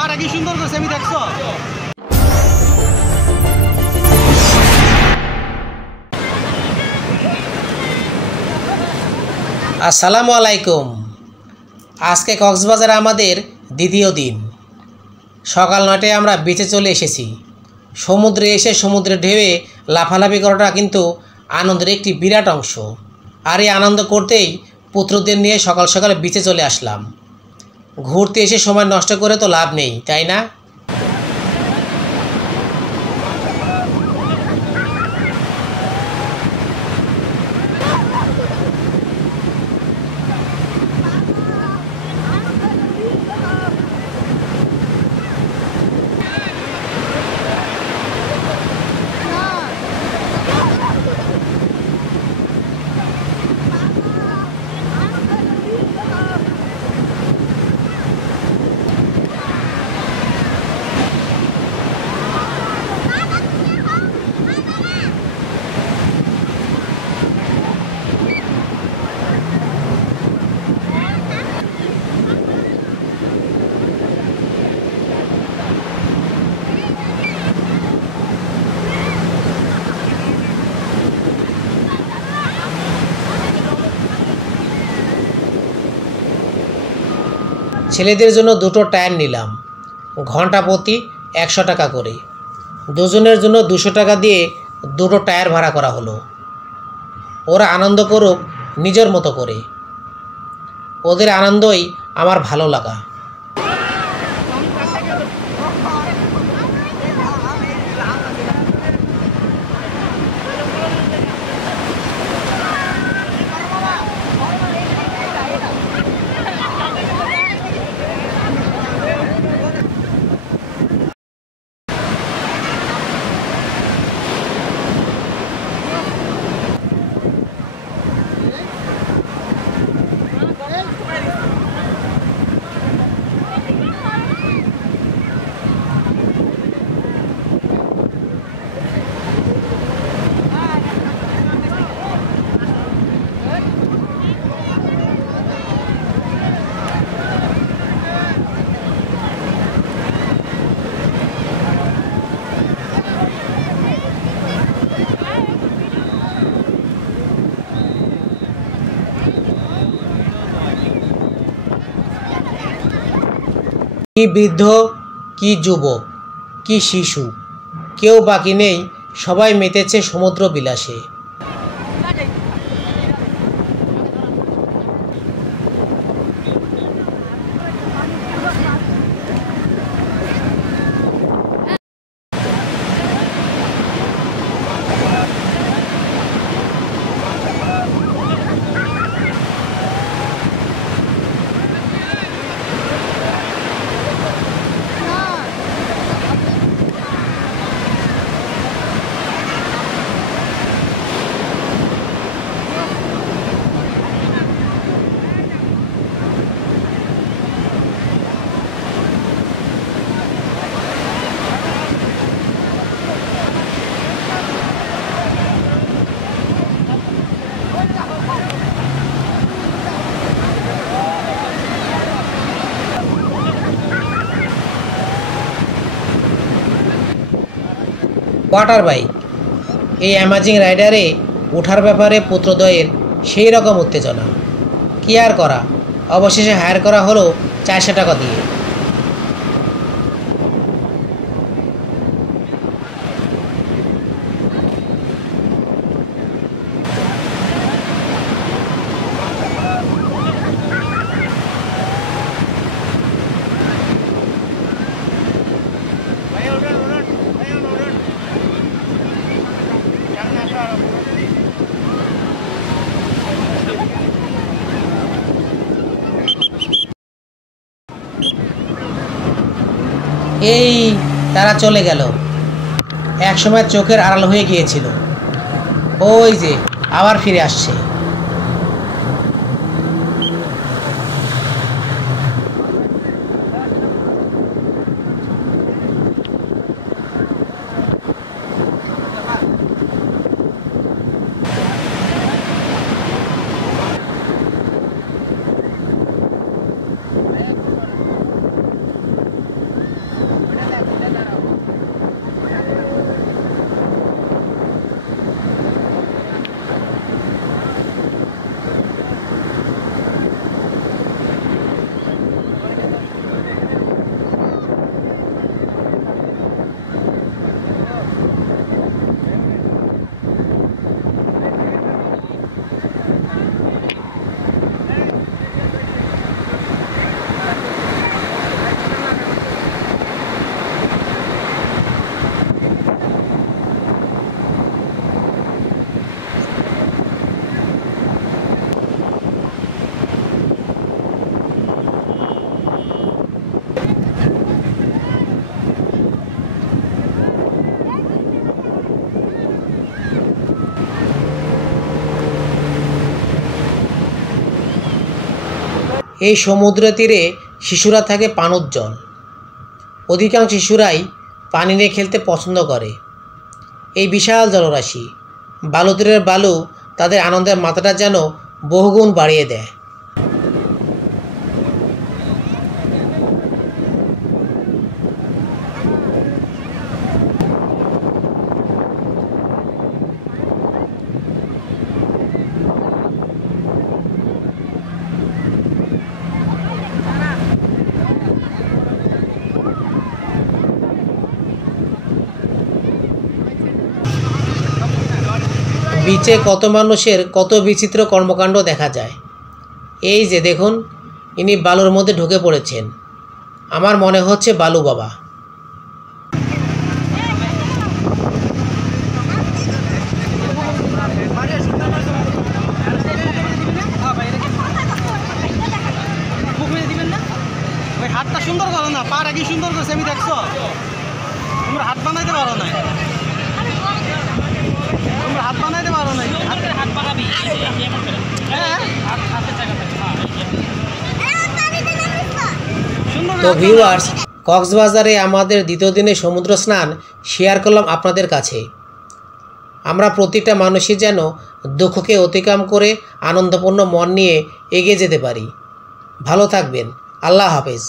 পাড়া কি সুন্দর করছে আমি দেখছো। আসসালামু আলাইকুম। আজকে কক্সবাজারে আমাদের দ্বিতীয় দিন। সকাল 9টায় আমরা বিচে চলে এসেছি। সমুদ্রে এসে সমুদ্রের ঢেউয়ে লাফালাফি করাটা কিন্তু আনন্দের একটি বিরাট অংশ। আর এই আনন্দ করতেই পুত্রদের নিয়ে সকাল সকাল বিচে চলে আসলাম। ঘুরতে এসে সময় নষ্ট করে তো লাভ নেই, তাই না? ছেলেদের জন্য দুটো টায়ার নিলাম, ঘন্টা প্রতি 100 টাকা করে। দুজনের জন্য 200 টাকা দিয়ে দুটো টায়ার ভাড়া করা হলো। ওরা আনন্দ করুক নিজের মতো করে। ওদের আনন্দই আমার ভালো লাগা। কি বৃদ্ধ, কি যুবক, কি শিশু, কেউ বাকি নেই। সবাই মেতেছে সমুদ্র বিলাসে। ওয়াটার বাইক, এই অ্যামাজিং রাইডারে ওঠার ব্যাপারে পুত্রদ্বয়ের সেই রকম উত্তেজনা। কি আর করা, অবশেষে হায়ার করা হলো 400 টাকা দিয়ে। এই তারা চলে গেল। একসময় চোখের আড়াল হয়ে গিয়েছিল। ওই যে আবার ফিরে আসছে। এই সমুদ্র তীরে শিশুরা থাকে পানোজ্জ্বল। অধিকাংশ শিশুরাই পানি নিয়ে খেলতে পছন্দ করে। এই বিশাল জলরাশি, বালু তীরের বালু তাদের আনন্দের মাত্রাটা যেন বহুগুণ বাড়িয়ে দেয়। বিচে কত মানুষের কত বিচিত্র কর্মকাণ্ড দেখা যায়। এই যে দেখুন, ইনি বালুর মধ্যে ঢুকে পড়েছেন। আমার মনে হচ্ছে বালু বাবা। হাতটা সুন্দর করো না, পাটা কি সুন্দর করছে আমি দেখছো? তোমরা হাত বানাইতে পারো না, তোমরা হাত বানাইতে পারো না। হাত বানাবি তো ভিউয়ার্স, কক্সবাজারে আমাদের দ্বিতীয় দিনে সমুদ্র স্নান শেয়ার করলাম আপনাদের কাছে। আমরা প্রতিটা মানুষই যেন দুঃখকে অতিক্রম করে আনন্দপূর্ণ মন নিয়ে এগিয়ে যেতে পারি। ভালো থাকবেন। আল্লাহ হাফেজ।